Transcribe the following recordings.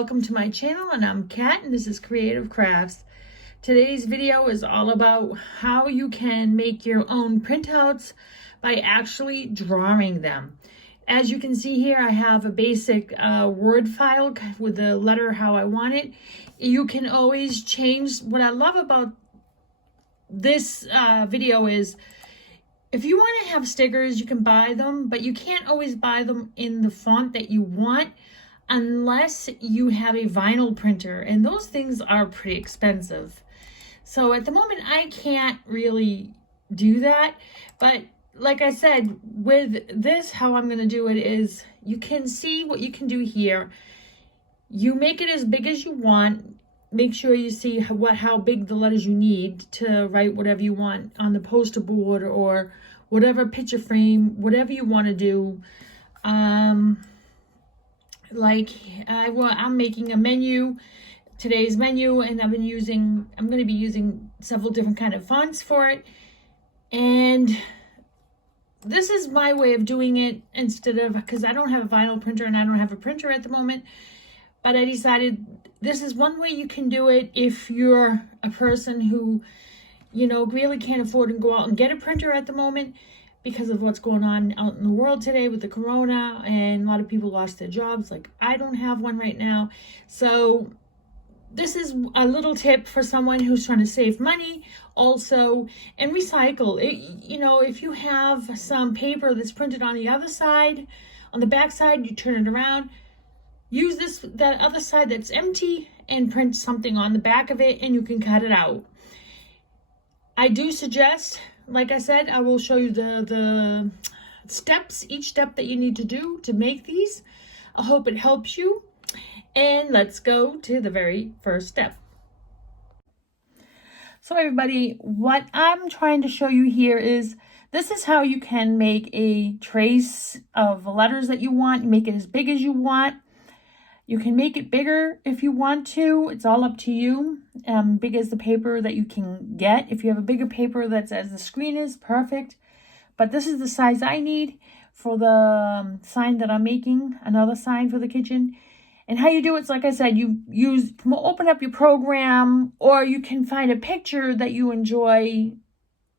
welcome to my channel, and I'm Kat and this is Creative Crafts. Today's video is all about how you can make your own printouts by actually drawing them. As you can see here, I have a basic Word file with the letter how I want it. You can always change. What I love about this video is if you want to have stickers, you can buy them, but you can't always buy them in the font that you want unless you have a vinyl printer, and those things are pretty expensive. So at the moment, I can't really do that. But like I said, with this, how I'm going to do it is you can see what you can do here. You make it as big as you want. Make sure you see how big the letters you need to write whatever you want on the poster board or whatever picture frame, whatever you want to do. Like I'm making a menu, today's menu, and I'm going to be using several different kind of fonts for it. And this is my way of doing it instead of, because I don't have a vinyl printer and I don't have a printer at the moment. But I decided this is one way you can do it if you're a person who, you know, really can't afford to go out and get a printer at the moment because of what's going on out in the world today with the corona, and a lot of people lost their jobs. Like, I don't have one right now. So this is a little tip for someone who's trying to save money also and recycle it. You know, if you have some paper that's printed on the other side, on the back side, you turn it around, use that other side that's empty and print something on the back of it, and you can cut it out. I do suggest, like I said, I will show you the steps, each step that you need to do to make these. I hope it helps you. And let's go to the very first step. So everybody, what I'm trying to show you here is this is how you can make a trace of letters that you want. Make it as big as you want. You can make it bigger if you want to. It's all up to you. Big as the paper that you can get. If you have a bigger paper that's as the screen is, perfect. But this is the size I need for the sign that I'm making, another sign for the kitchen. And how you do it's like I said, you open up your program, or you can find a picture that you enjoy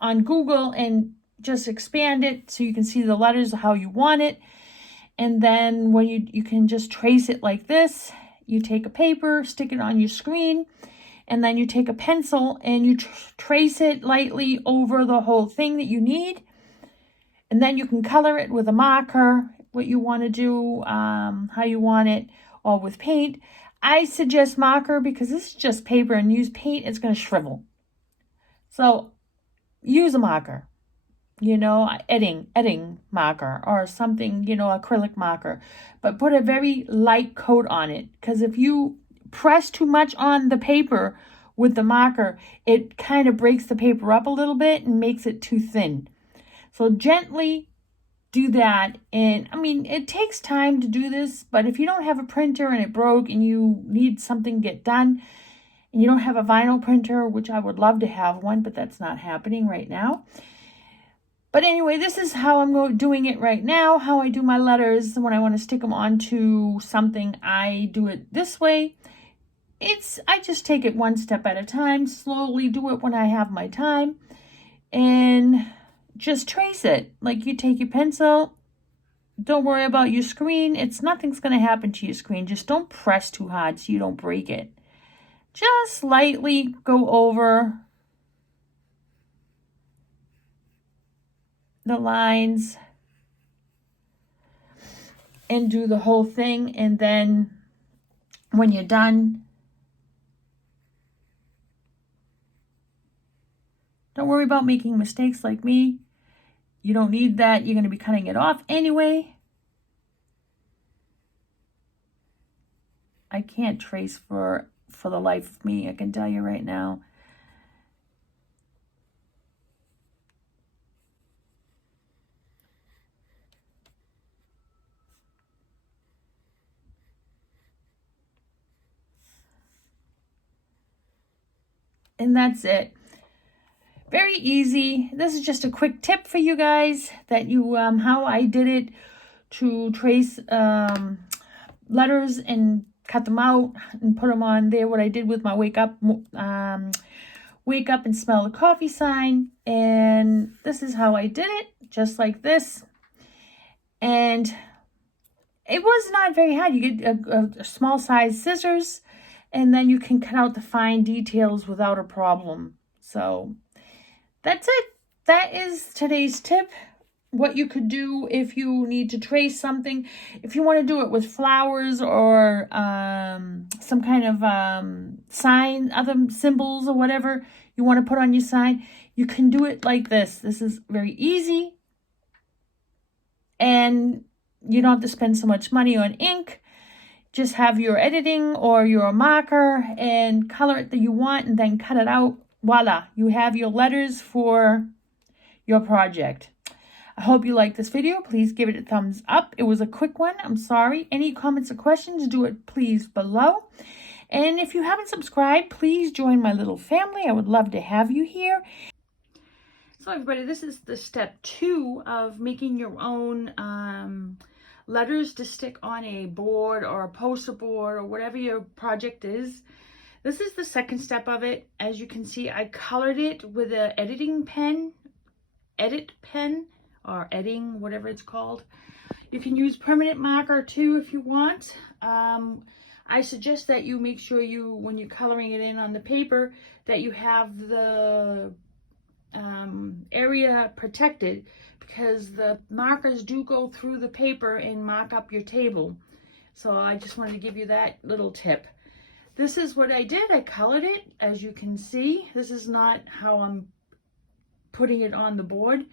on Google and just expand it so you can see the letters how you want it. And then when you can just trace it like this. You take a paper, stick it on your screen, and then you take a pencil and you trace it lightly over the whole thing that you need. And then you can color it with a marker, what you want to do, how you want it, or with paint. I suggest marker because this is just paper, and use paint, it's going to shrivel. So use a marker. You know, edding marker or something, you know, acrylic marker. But put a very light coat on it, because if you press too much on the paper with the marker, it kind of breaks the paper up a little bit and makes it too thin. So gently do that. And I mean, it takes time to do this, but if you don't have a printer and it broke and you need something to get done, and you don't have a vinyl printer, which I would love to have one, but that's not happening right now. But anyway, this is how I'm doing it right now, how I do my letters. When I want to stick them onto something, I do it this way. I just take it one step at a time, slowly do it when I have my time, and just trace it. Like, you take your pencil, don't worry about your screen. Nothing's going to happen to your screen. Just don't press too hard so you don't break it. Just lightly go over the lines and do the whole thing. And then when you're done, don't worry about making mistakes like me. You don't need that. You're going to be cutting it off anyway. I can't trace for the life of me, I can tell you right now. And that's it. Very easy. This is just a quick tip for you guys that how I did it to trace letters and cut them out and put them on there. What I did with my wake up and smell the coffee sign. And this is how I did it, just like this. And it was not very hard. You get a small size scissors, and then you can cut out the fine details without a problem. So that's it. That is today's tip. What you could do if you need to trace something. If you want to do it with flowers or some kind of sign, other symbols or whatever you want to put on your sign, you can do it like this. This is very easy. And you don't have to spend so much money on ink. Just have your editing or your marker and color it that you want and then cut it out. Voila, you have your letters for your project. I hope you like this video. Please give it a thumbs up. It was a quick one. I'm sorry. Any comments or questions, do it please below. And if you haven't subscribed, please join my little family. I would love to have you here. So everybody, this is the step 2 of making your own letters to stick on a board or a poster board or whatever your project is. This is the second step of it. As you can see, I colored it with an edit pen, or edding, whatever it's called. You can use permanent marker too if you want. I suggest that you make sure when you're coloring it in on the paper, that you have the area protected, because the markers do go through the paper and mark up your table. So I just wanted to give you that little tip. This is what I did. I colored it, as you can see. This is not how I'm putting it on the board.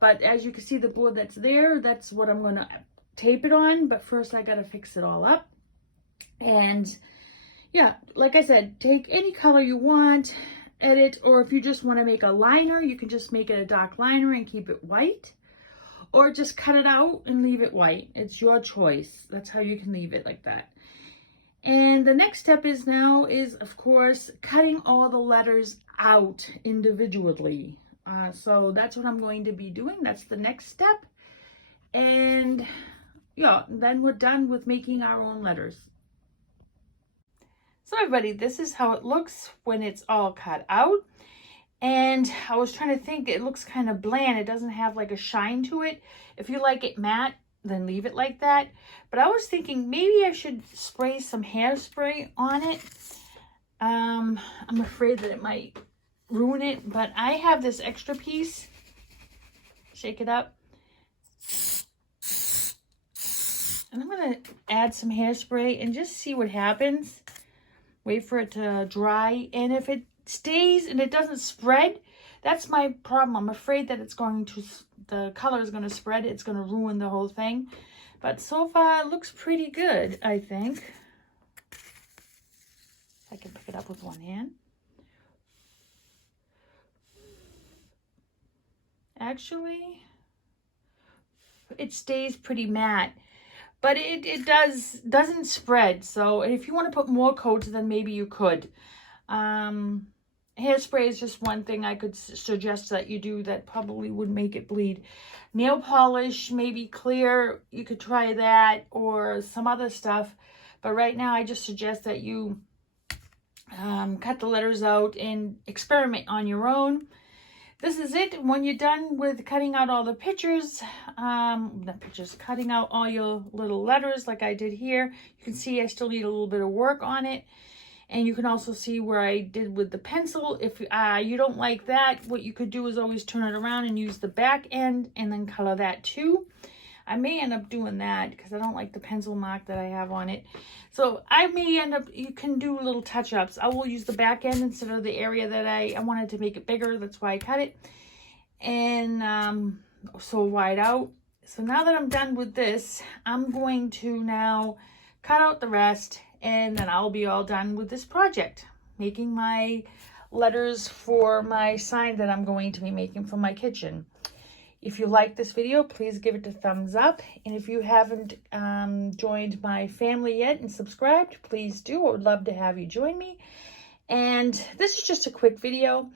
But as you can see, the board that's there, that's what I'm going to tape it on. But first, I got to fix it all up. And yeah, like I said, take any color you want, edit, or if you just want to make a liner, you can just make it a dark liner and keep it white. Or just cut it out and leave it white. It's your choice. That's how you can leave it like that. And the next step is of course, cutting all the letters out individually. So that's what I'm going to be doing. That's the next step. And yeah, then we're done with making our own letters. So everybody, this is how it looks when it's all cut out. And I was trying to think, it looks kind of bland. It doesn't have like a shine to it. If you like it matte, then leave it like that. But I was thinking maybe I should spray some hairspray on it. I'm afraid that it might ruin it, but I have this extra piece. Shake it up. And I'm going to add some hairspray and just see what happens. Wait for it to dry. And if it stays and it doesn't spread, that's my problem. I'm afraid that the color is going to spread. It's going to ruin the whole thing. But so far, it looks pretty good, I think. I can pick it up with one hand. Actually, it stays pretty matte, but it doesn't spread. So if you want to put more coats, then maybe you could. Hairspray is just one thing I could suggest that you do that probably would make it bleed. Nail polish, maybe clear, you could try that, or some other stuff. But right now, I just suggest that you cut the letters out and experiment on your own. This is it. When you're done with cutting out all the pictures, cutting out all your little letters like I did here, you can see I still need a little bit of work on it. And you can also see where I did with the pencil. If you don't like that, what you could do is always turn it around and use the back end and then color that too. I may end up doing that because I don't like the pencil mark that I have on it. So I may end up, you can do little touch-ups. I will use the back end instead of the area that I wanted to make it bigger. That's why I cut it. And so wide out. So now that I'm done with this, I'm going to now cut out the rest, and then I'll be all done with this project, making my letters for my sign that I'm going to be making for my kitchen. If you like this video, please give it a thumbs up. And if you haven't joined my family yet and subscribed, please do. I would love to have you join me. And this is just a quick video.